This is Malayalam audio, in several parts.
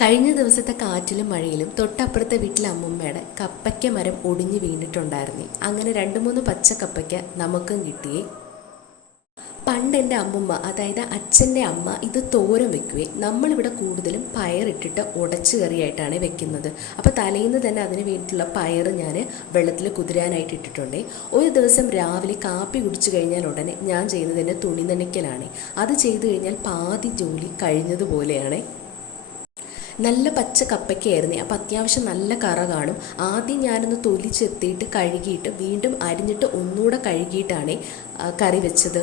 കഴിഞ്ഞ ദിവസത്തെ കാറ്റിലും മഴയിലും തൊട്ടപ്പുറത്തെ വീട്ടിലെ അമ്മുമ്മയുടെ കപ്പയ്ക്ക മരം ഒടിഞ്ഞു വീണിട്ടുണ്ടായിരുന്നു. അങ്ങനെ 2-3 പച്ച കപ്പയ്ക്ക നമുക്കും കിട്ടിയേ. പണ്ട് എൻ്റെ അമ്മുമ്മ, അതായത് അച്ഛൻ്റെ അമ്മ, ഇത് തോരൻ വെക്കുവേ. നമ്മളിവിടെ കൂടുതലും പയറിട്ടിട്ട് ഉടച്ചു കറിയായിട്ടാണ് വെക്കുന്നത്. അപ്പോൾ തലേന്ന് തന്നെ അതിന് വേണ്ടിയിട്ടുള്ള പയർ ഞാൻ വെള്ളത്തിൽ കുതിരാനായിട്ട് ഇട്ടിട്ടുണ്ടേ. ഒരു ദിവസം രാവിലെ കാപ്പി കുടിച്ചു കഴിഞ്ഞാൽ ഉടനെ ഞാൻ ചെയ്യുന്നത് എൻ്റെ തുണി നനയ്ക്കലാണ്. അത് ചെയ്തു കഴിഞ്ഞാൽ പാതി ജോലി കഴിഞ്ഞതുപോലെയാണ്. നല്ല പച്ച കപ്പയ്ക്കായിരുന്നേ. അപ്പോൾ അത്യാവശ്യം നല്ല കറ കാണും. ആദ്യം ഞാനൊന്ന് തൊലിച്ചെത്തിയിട്ട് കഴുകിയിട്ട് വീണ്ടും അരിഞ്ഞിട്ട് ഒന്നുകൂടെ കഴുകിയിട്ടാണ് കറി വെച്ചത്.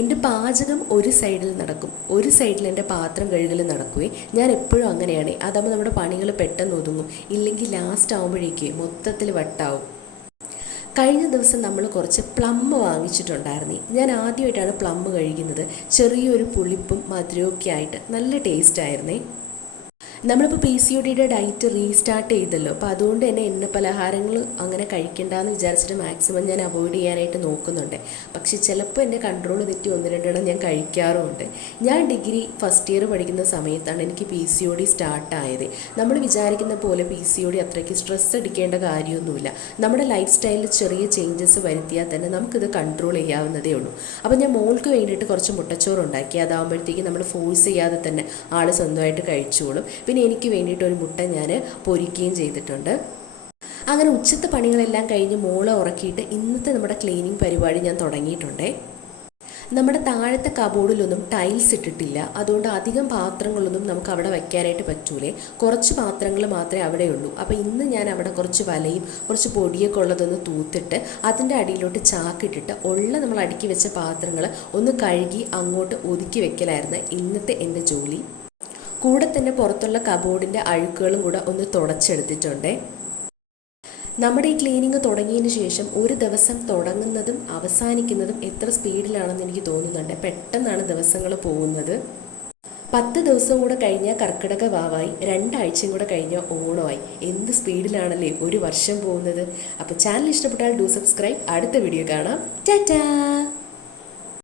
എൻ്റെ പാചകം ഒരു സൈഡിൽ നടക്കും, ഒരു സൈഡിൽ എൻ്റെ പാത്രം കഴുകൽ നടക്കുവേ. ഞാൻ എപ്പോഴും അങ്ങനെയാണ്. അതാകുമ്പോൾ നമ്മുടെ പണികൾ പെട്ടെന്ന് ഒതുങ്ങും. ഇല്ലെങ്കിൽ ലാസ്റ്റ് ആകുമ്പോഴേക്ക് മൊത്തത്തിൽ വട്ടാവും. കഴിഞ്ഞ ദിവസം നമ്മൾ കുറച്ച് പ്ലം വാങ്ങിച്ചിട്ടുണ്ടായിരുന്നു. ഞാൻ ആദ്യമായിട്ടാണ് പ്ലം കഴിക്കുന്നത്. ചെറിയൊരു പുളിപ്പും മധുരമൊക്കെ ആയിട്ട് നല്ല ടേസ്റ്റായിരുന്നേ. നമ്മളിപ്പോൾ PCODയുടെ ഡയറ്റ് റീസ്റ്റാർട്ട് ചെയ്തല്ലോ. അപ്പോൾ അതുകൊണ്ട് തന്നെ എണ്ണ പലഹാരങ്ങൾ അങ്ങനെ കഴിക്കണ്ടെന്ന് വിചാരിച്ചിട്ട് മാക്സിമം ഞാൻ അവോയ്ഡ് ചെയ്യാനായിട്ട് നോക്കുന്നുണ്ട്. പക്ഷേ ചിലപ്പോൾ എൻ്റെ കൺട്രോൾ തെറ്റി 1-2 ഞാൻ കഴിക്കാറുമുണ്ട്. ഞാൻ ഡിഗ്രി ഫസ്റ്റ് ഇയർ പഠിക്കുന്ന സമയത്താണ് എനിക്ക് PCOD സ്റ്റാർട്ടായത്. നമ്മൾ വിചാരിക്കുന്ന പോലെ PCOD അത്രയ്ക്ക് സ്ട്രെസ് അടിക്കേണ്ട കാര്യമൊന്നുമില്ല. നമ്മുടെ ലൈഫ് സ്റ്റൈലിൽ ചെറിയ ചേഞ്ചസ് വരുത്തിയാൽ തന്നെ നമുക്കിത് കൺട്രോൾ ചെയ്യാവുന്നതേ ഉള്ളൂ. അപ്പോൾ ഞാൻ മോൾക്ക് വേണ്ടിയിട്ട് കുറച്ച് മുട്ടച്ചോറ് ഉണ്ടാക്കി. അതാകുമ്പോഴത്തേക്ക് നമ്മൾ ഫോഴ്സ് ചെയ്യാതെ തന്നെ ആൾ സ്വന്തമായിട്ട് കഴിച്ചോളും. പിന്നെ എനിക്ക് വേണ്ടിയിട്ട് ഒരു മുട്ട ഞാൻ പൊരിക്കുകയും ചെയ്തിട്ടുണ്ട്. അങ്ങനെ ഉച്ചത്തെ പണികളെല്ലാം കഴിഞ്ഞ് മോളെ ഉറക്കിയിട്ട് ഇന്നത്തെ നമ്മുടെ ക്ലീനിങ് പരിപാടി ഞാൻ തുടങ്ങിയിട്ടുണ്ടേ. നമ്മുടെ താഴത്തെ കബോർഡിലൊന്നും ടൈൽസ് ഇട്ടിട്ടില്ല. അതുകൊണ്ട് അധികം പാത്രങ്ങളൊന്നും നമുക്ക് അവിടെ വയ്ക്കാനായിട്ട് പറ്റൂലേ. കുറച്ച് പാത്രങ്ങൾ മാത്രമേ അവിടെയുള്ളൂ. അപ്പോൾ ഇന്ന് ഞാൻ അവിടെ കുറച്ച് വലയും കുറച്ച് പൊടിയൊക്കെ ഉള്ളതൊന്ന് തൂത്തിട്ട് അതിൻ്റെ അടിയിലോട്ട് ചാക്കിട്ടിട്ട് ഉള്ള നമ്മൾ അടുക്കി വെച്ച പാത്രങ്ങൾ ഒന്ന് കഴുകി അങ്ങോട്ട് ഒതുക്കി വെക്കലായിരുന്നു ഇന്നത്തെ എൻ്റെ ജോലി. കൂടെ തന്നെ പുറത്തുള്ള കബോർഡിൻ്റെ അഴുക്കുകളും കൂടെ ഒന്ന് തുടച്ചെടുത്തിട്ടുണ്ട്. നമ്മുടെ ഈ ക്ലീനിങ് തുടങ്ങിയതിന് ശേഷം ഒരു ദിവസം തുടങ്ങുന്നതും അവസാനിക്കുന്നതും എത്ര സ്പീഡിലാണെന്ന് എനിക്ക് തോന്നുന്നുണ്ട്. പെട്ടെന്നാണ് ദിവസങ്ങൾ പോകുന്നത്. 10 ദിവസം കൂടെ കഴിഞ്ഞാൽ കർക്കിടക വാവായി, 2 ആഴ്ചയും കൂടെ കഴിഞ്ഞാൽ ഓണമായി. എന്ത് സ്പീഡിലാണല്ലേ ഒരു വർഷം പോകുന്നത്. അപ്പോൾ ചാനൽ ഇഷ്ടപ്പെട്ടാൽ ഡു സബ്സ്ക്രൈബ്. അടുത്ത വീഡിയോ കാണാം. ടാറ്റാ.